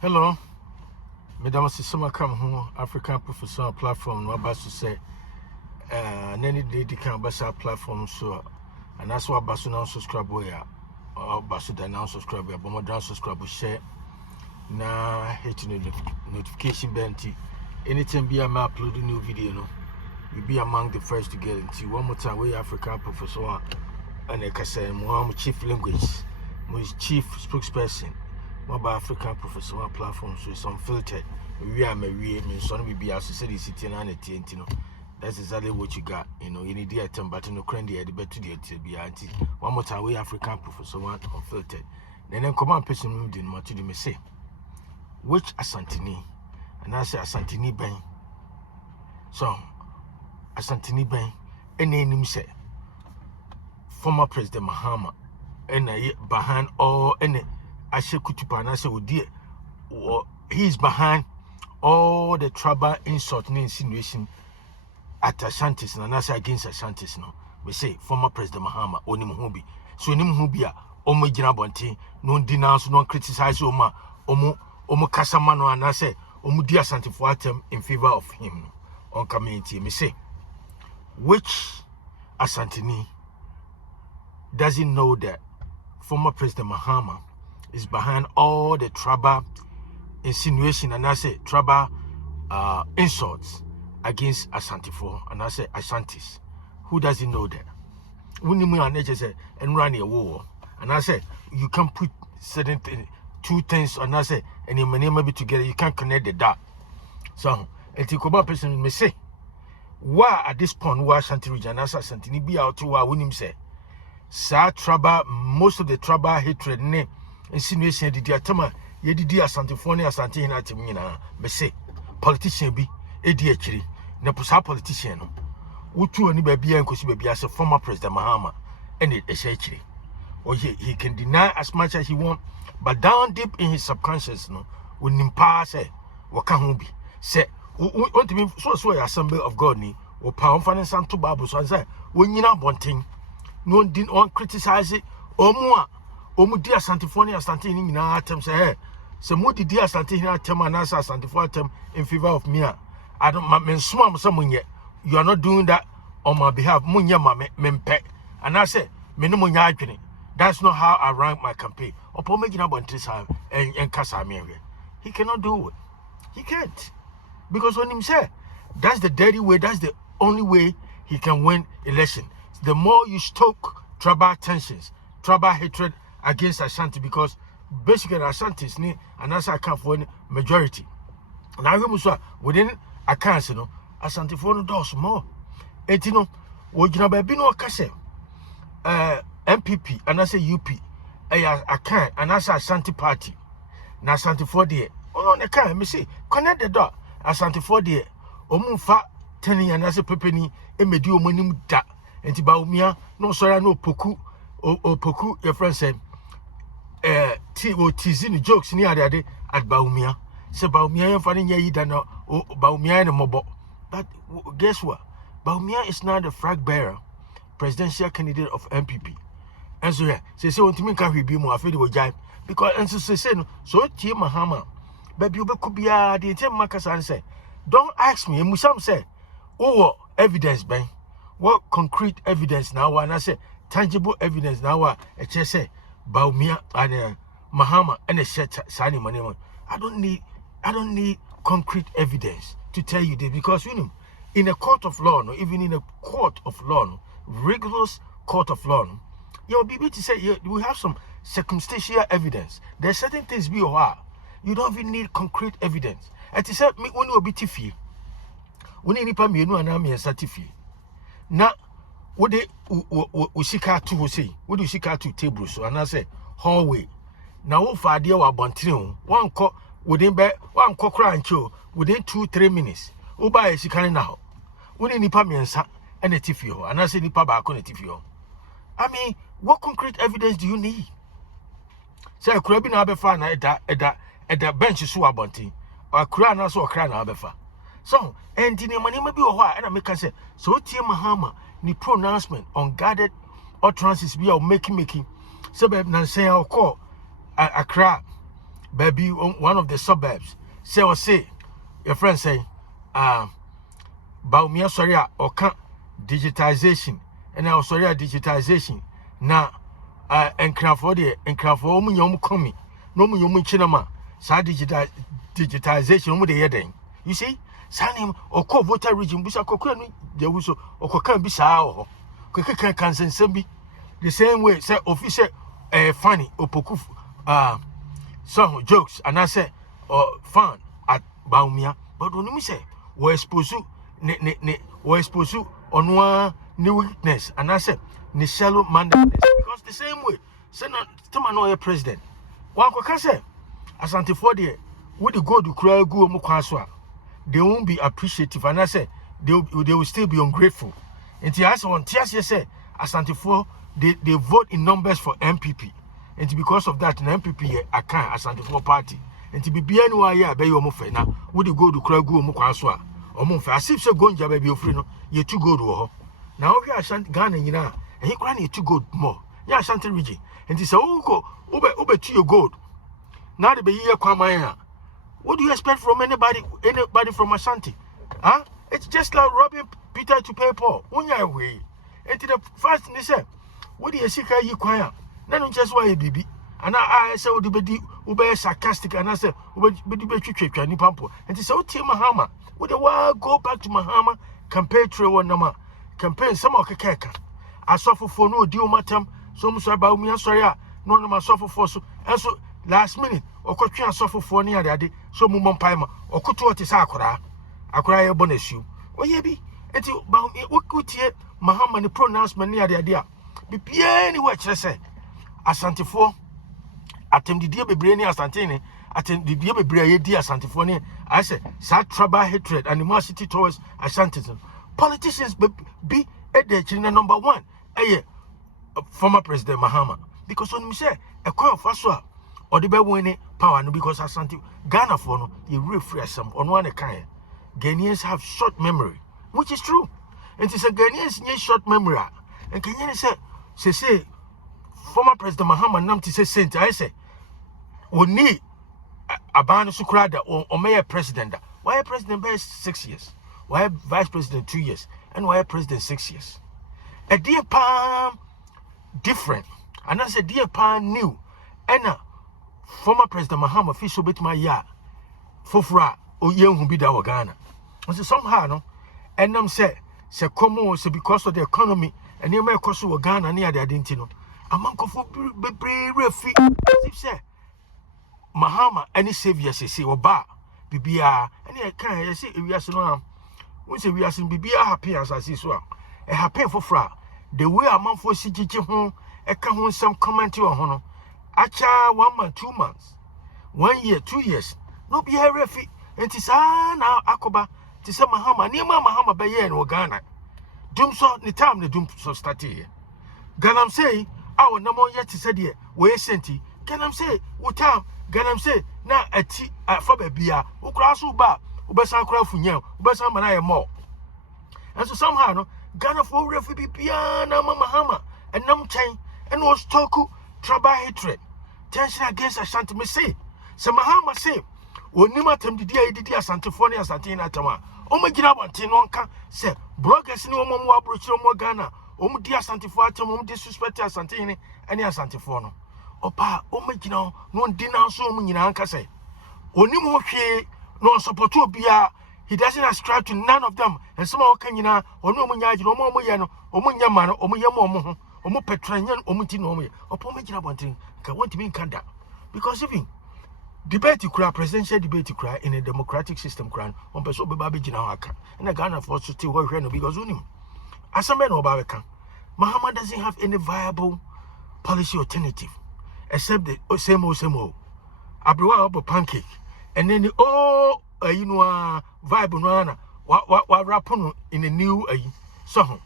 Hello, Madam Sisoma come home, African Professional Platform, no about to say, any day they can basa platform, so, and that's what Basu now subscribe, or Basu now subscribe, but more down subscribe, share, na hitting the notification bell. Anytime be a map upload a new video, no, you be among the first to get into one more time. We African Professional, and like I say, my chief language, my chief spokesperson. Mobile African Professional Platform, so it's unfiltered. We are me, son, we be associated city and TNT. That's exactly what you got. You know, you need the item, but no crandy, the better to be anti. One more time, we African Professional unfiltered. Then come on, person moved in what you may say. Which Asanteni? And I say Asanteni Bang. So, Asanteni Bang, and name say former President Mahama, and behind all any. I say Kutupa and I say, oh dear, he's behind all the trouble, insult, and insinuation at Asantefoᴐ, and I say against Asantefoᴐ. No, we say former President Mahama, Onim Hubi. So Nim Hubia, Omo Jinabonte, no denounce, no criticize Omo Casamano, and I say, Omo Dia Asantefoᴐ in favor of him on community. Me say, which Asanteni doesn't know that former President Mahama is behind all the trouble, insinuation, and I say trouble, insults against Asantefoᴐ, and I say Asantes. Who doesn't know that? When you say and run a war, and I say you can put certain two things, and I say and your name maybe together, you can't connect the dot. So, and to come person may say, why at this point, why Ashanti region, as Asanteni be out to why him say, sad trouble, most of the trouble, hatred, name. Insinuation did atama ye did Asantefoᴐ Asante na timina me say politician bi edi akiri na pusa politician no wutu ani ba bia nkosi ba bia say former President Mahama and it is akiri or he can deny as much as he want, but down deep in his subconscious no wonim pa say waka ho bi say want to be so assembly of God ni o pa on fan santo bible so say wonyina bonten no didn't want criticize it or Omu di Asantefoᴐ Asanteni mina atem say hey se mo di Asanteni atem anasa Asantefoᴐ atem in favor of me. I don't mensuma someone you are not doing that on my behalf. Munya ma mempe and I say me no munya adwene. That's not how I rank my campaign. Opo megina bontisa and kasa me. He cannot do it. He can't. Because when him say that's the dirty way, that's the only way he can win election. The more you stoke tribal tensions, tribal hatred against Ashanti, because basically Ashanti ni and as I account for majority. Now we within accounts, you know, Asantefoᴐ does more. And you know, we be no kase MPP and I say UP account and as Ashanti party. Now Asantefoᴐ there. Oh no, can me say connect the dot. Asantefoᴐ there. Omunfa teni and as a pepeni emedi omonim da. Enti ba umia no sorry no poku o poku your friend said teasing jokes near the day at Baumia. Say Baumia and finding ye than Baumia and Mobo. But guess what? Baumia is now the flag bearer, presidential candidate of MPP. And so, yeah, say, so to me, can we be more afraid of jive? Because, and so say, so Tia Mahama, baby, you could be a the Marcus and say, don't ask me, and Musam say, oh, evidence, bang. What concrete evidence now? And I say, tangible evidence now. I just say, Baumia and Mahama and a set signing money. I don't need concrete evidence to tell you this, because you know, in a court of law, no, even in a court of law, no, rigorous court of law, no, you'll be able to say we have some circumstantial evidence. There's certain things be or you don't even need concrete evidence. And to say me when you be tiffy, when you need me, you know, and I'm a certifi. Now, what they usika to say, what do you shika to tables? So, and I say, hallway. Now, what for idea wa bontino, one cock within bed, one cock rancho within 2-3 minutes. Uba is can now. When any pamiansa and a tiffio, and I say nipa back on a tiffio. I mean, what concrete evidence do you need? Say, I could have been at the bench is so abonti, or a crown also a crown abefa. So, and in your money may be a while, and I make say, so Tia Mahama, the pronouncement on guarded utterances we are making. So, Nan say, I'll call a crowd baby one of the suburbs say your friend say Baumia sorry or can digitization and I sorry digitization na encrafo de encrafo mu yom komi no mu yom chinama sa digitization mu de yeden you see sanim okọ voter region busa kokọ no de wuso okokan bi saa ho kokeka kansensem bi the same way say official funny opoku some jokes and I say fun at Baumia but when me say we expose we expose onwa new weakness and I say ni shallow mindedness because the same way say no tama no president one ko can say Asantefoᴐ there would go to cry go mu kwaso they won't be appreciative and I say they will still be ungrateful until I say on TS say Asantefoᴐ they vote in numbers for MPP and because of that an MPP akan Asantefoᴐ party and to be anywhere here be your mofe na would go to cry go mu kwaso o mo fa asif say go nja be ofri no ye too go do now we are Ghana nyina and he can too good more. Yeah, Ashanti region. And he said, oh, ube to your gold. Now the be here kwamaya. What do you expect from anybody from Ashanti? Huh? It's just like robbing Peter to pay Paul. Unya way. And to the first thing they said, what do you see you kwaya? None just why baby. And I say ube sarcastic and I say ube ni pampo. And he said, oh, Mahama. Would the world go back to Mahama campaign trail one number? Campaign some of Keka. I suffer for no deal matter. So much about me. I'm sorry. No, I suffer for so. And so last minute, or could you suffer for near the day? So Mumon Pima, or could what is Akura? Akura bonus you. Oh, yeah, be. And you bound me. What could you, Mahama, the pronouncement near the idea? Be anywhere, I say. Asantefoᴐ, attend the dear Bebrani Asanteni, attend the dear Bebrani Asantefoᴐ. I say, sad tribal hatred, animosity towards Asantefoᴐ. Politicians be at the number one, former President Mahama. Because when we say a coin of Faswa or the winning power, because Asante Ghana for no, you refresh some on one kind. Ghanaians have short memory, which is true. And it's a Ghanaians need short memory. And Kenyans say, former President Mahama Namti say Saint, I say, we need a ban Sukrada or mayor president. Why a president by 6 years? Why vice president 2 years? And why president 6 years? A dear palm different. And I said, dear palm new. And former President Mahama official bit my ya. Fofra o young who be that Ghana. I said, somehow, no. And them say come on, say because of the economy and you may cost to Ghana near the identity. A monk of refi. As if say Mahama, any savior say, or bar, BBR, any I can't see if you are so. We say we are seeing BBR happy as I see so. A happy for fra. The way a month for CGG home, a can some comment to a honor. Acha 1 month, 2 months, 1 year, 2 years. No be a refi. And tis now Akoba, tis a Mahama, near Mahama Bayen or Ghana. Doom so the time the doom so start here. Ganam say, our no more yet said here, where senti. Ganam say, what time? Ganam say, now a tea at Fabia, who cross Uba. Ubesan crowd for you, Ubesan Manaya more. And so somehow, no, Ghana for refugee piano, Mahama, and Nam Chain, and was Toku, tribal hatred, tension against Ashanti me say. So Mahama say, when Nimatem did the Asantefoᴐ Asanteni Atama, Omagina Wantin Wonka, say, bloggers no more Brucho more Ghana, Dear Asantefoᴐ, disrespect Asanteni, and Asantefoᴐ. Opa, Omagino, no denounce Omunyanka say, Onimu no support to be he doesn't ascribe to none of them, and some can you know, or no Munyaji, or Moyano, or Munyamano, or Muyamo, or Mopetranian, or Mutinomi, or Pomagina wanting, can want to be in Kanda. Because if debate to cry, presidential debate to cry in a democratic system crown on Peso Babi Jinawaka, and a Ghana for to still work because unim. As a man or Baraka, Mahama doesn't have any viable policy alternative except the same old Abroad or pancake. And then vibe no what rap in a new song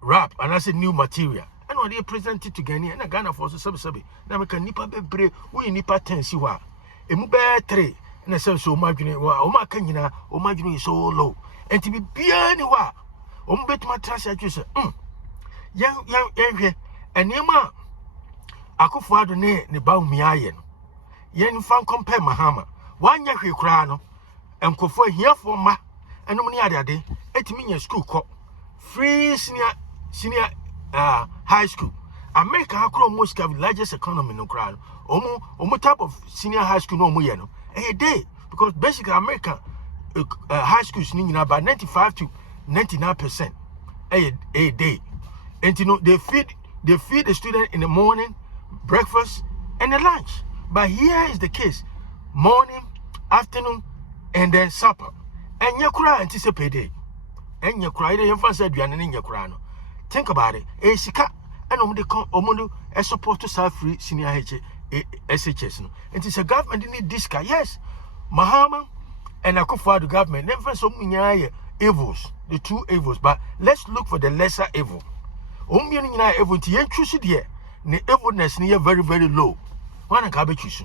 rap and I said new material. And what they presented to Ghana and a Ghana for sub. Now we can nipa bebre we nipa 10 siwa. Emu be 3 and I said so margin wa o makanyina o margin is so low. And to be anywhere. Bet my trust at you say young and Yama Akufo ne ba mi aye no. yen fan compare Mahama one year hwe kra no enkofo here for ma enom ne ade etimi nya school ko free senior high school. America akro most have largest economy no kra no omo type of senior high school no omo ye no a day, because basically America high schools ni nyina about 95 to 99% a day. And you know they feed the student in the morning, breakfast and the lunch. But here is the case: morning, afternoon, and then supper. And you cry anticipate day. And you cry the infant said you are in your crown. Think about it. A sika and omudu a support to serve free senior SHS. And it's a government need this guy. Yes, Mahama and Akufo-Addo government never so many evils, the two evils. But let's look for the lesser evil. Ombiani na evil ti yen choose there. The evilness near very, very low. One can be choose.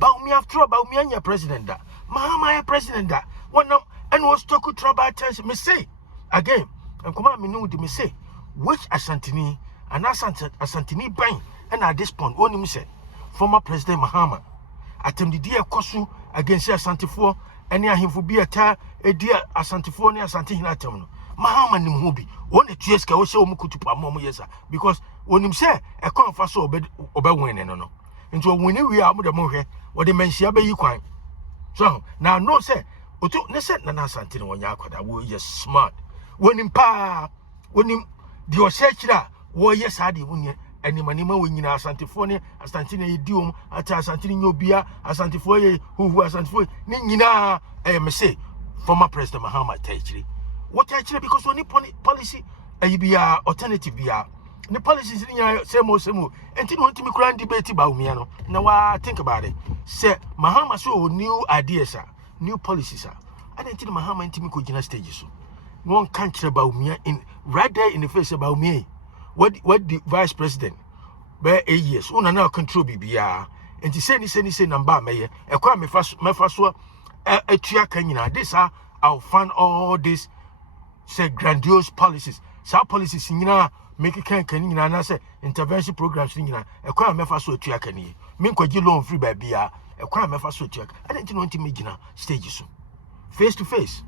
But me after about me and your president that Mahama president that one now and was talk with trouble attention. Me say again, and come on, me know me say which Asanteni and Asanteni bang and at this point only me say former President Mahama attempt the dear Kosu against Asantefoᴐ and near him for be a dear Asantefoᴐ near Asantehina terminal. Mahama nim hobi one the TSK o se o mukutu pa mo yesa because when him say e kon fa so obe win no nti when we are mo de mo hwe wo de menhia be yi kwan so now no say otu ne say na Asanteni wonya akoda wo ye smart when him pa when him the o se kira wo ye sade wonye animanima wo nyina Asantefoᴐ ne Asanteni ye diom ata Asanteni nyobia Asantefoᴐ ye hu Asantefoᴐ ni nyina me say former President Mahama tachiri what actually because when policy be alternative be the policies in same and you want to me debate about me no now I think about it say Mahama so new ideas new policies I didn't think Mahama into me could stages so no one can't care about me in right there in the face about me what the vice president by 8 years una now control bibia and to say number me e kwa me fa so atua kanyina this I'll fund all this say grandiose policies. Some policies in make it can say intervention programs in a crime mefa so to yakani. Mean kwa loan free by bia a crime mefa so to I didn't want to make stages face to face,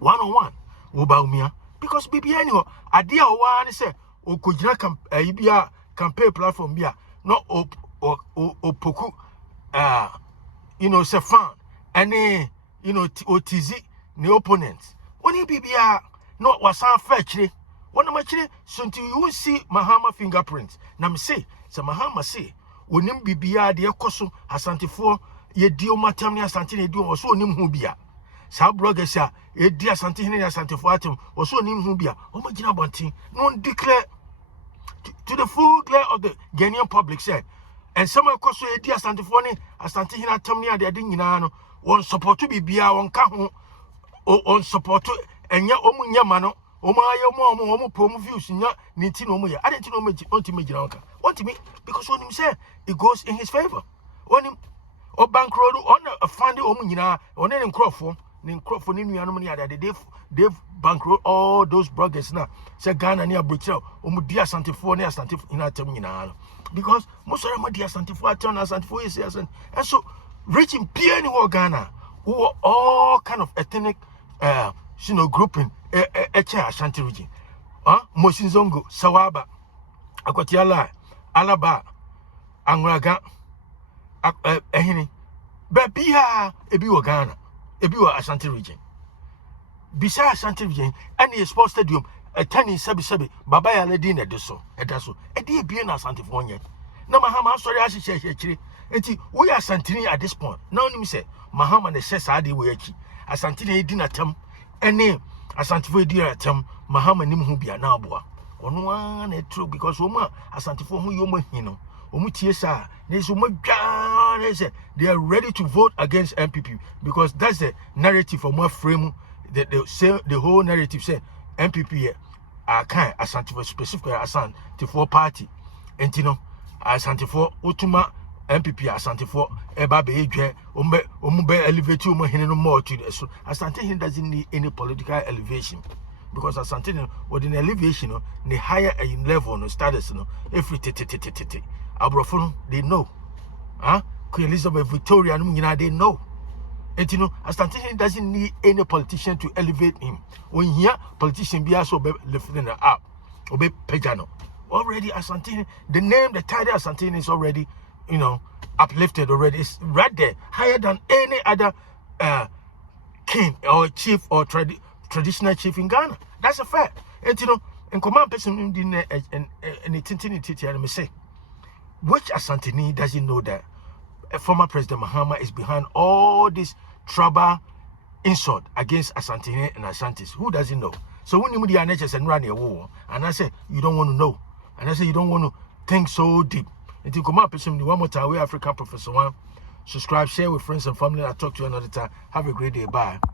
one on one, Ubaumia, because BB anyhow, idea one say o kujina campaign platform bia not poku say fan any OTZ the opponents. When you BBR not was fetch one of my children, so until you will see Mahama fingerprints. Now me say Mahama say when him BBR the Kosu Asantefoᴐ ye dio matamni Asanteni dio also nim hu bia. Sa bloggers ya ye dia Asanteni Asantefoᴐ atem also nim hu bia. O ma gina bontin no declare to the full glare of the Ghanaian public said. And some Kosu ye dia Asantefoᴐ ne Asanteni atamni ade ade nyina no won support to BBR won ka ho on support and ya mano omo promo views nya ninti no mo ya I didn't know me on me because when him say it goes in his favor when him or bankroll on a fund nyina on any crofo ni nuanom ni ade they've bankroll all those bloggers now say Ghana near Brazil dia Asantefoᴐ ne Asantefina tem nyina because most of them dia Asantefoᴐ turn Asantefoᴐ is and so reaching peer ni Ghana who are all kind of ethnic grouping Ashanti region. Mosinzongo, Sawaba, Akwatiala, Alaba, Angraga, Ehini, Babia, Ebiwa Ghana, Ebiwa Ashanti region. Beside Ashanti region, any sports stadium, a tiny sabi, Babaya Ledina Deso, Edaso, a dear being Asantefoᴐ. No, Mahama, sorry, I say, actually, and we are Santini at this point. Now, let me say, Mahama ne says, I did work. Asanteni dina tem ene Asantefoᴐ dina tem Mahama nim hu bia na aboa ono an e true because oma Asantefoᴐ hu yomo hino omu tie sa na so madwa na say they are ready to vote against MPP because that's the narrative of my frame the whole narrative say MPP kan Asantefoᴐ specifically Asantefoᴐ party entino Asantefoᴐ utuma MPP Asantefoᴐ eba be edwe ombe elevate omo hene no more to so Asantehene doesn't need any political elevation because Asantehene with an elevation no the higher a level no status no every abrofo no they know Queen Elizabeth, Victoria, they know. And you know, Asanteni doesn't need any politician to elevate him. When here, politician be also lifting it up. Obe Pejano. Already Asanteni, the name, the title Asanteni is already, you know, uplifted already. It's right there, higher than any other king or chief or traditional chief in Ghana. That's a fact. And you know, and command person in and me say, which Asanteni doesn't know that former President Mahama is behind all this trouble, insult against Asanteni and Asantes? Who doesn't know? So when you the NHS and run a war, and I say you don't want to know, and I say you don't want to think so deep. Until come up with one more time, we African Professor One. Subscribe, share with friends and family. I'll talk to you another time. Have a great day. Bye.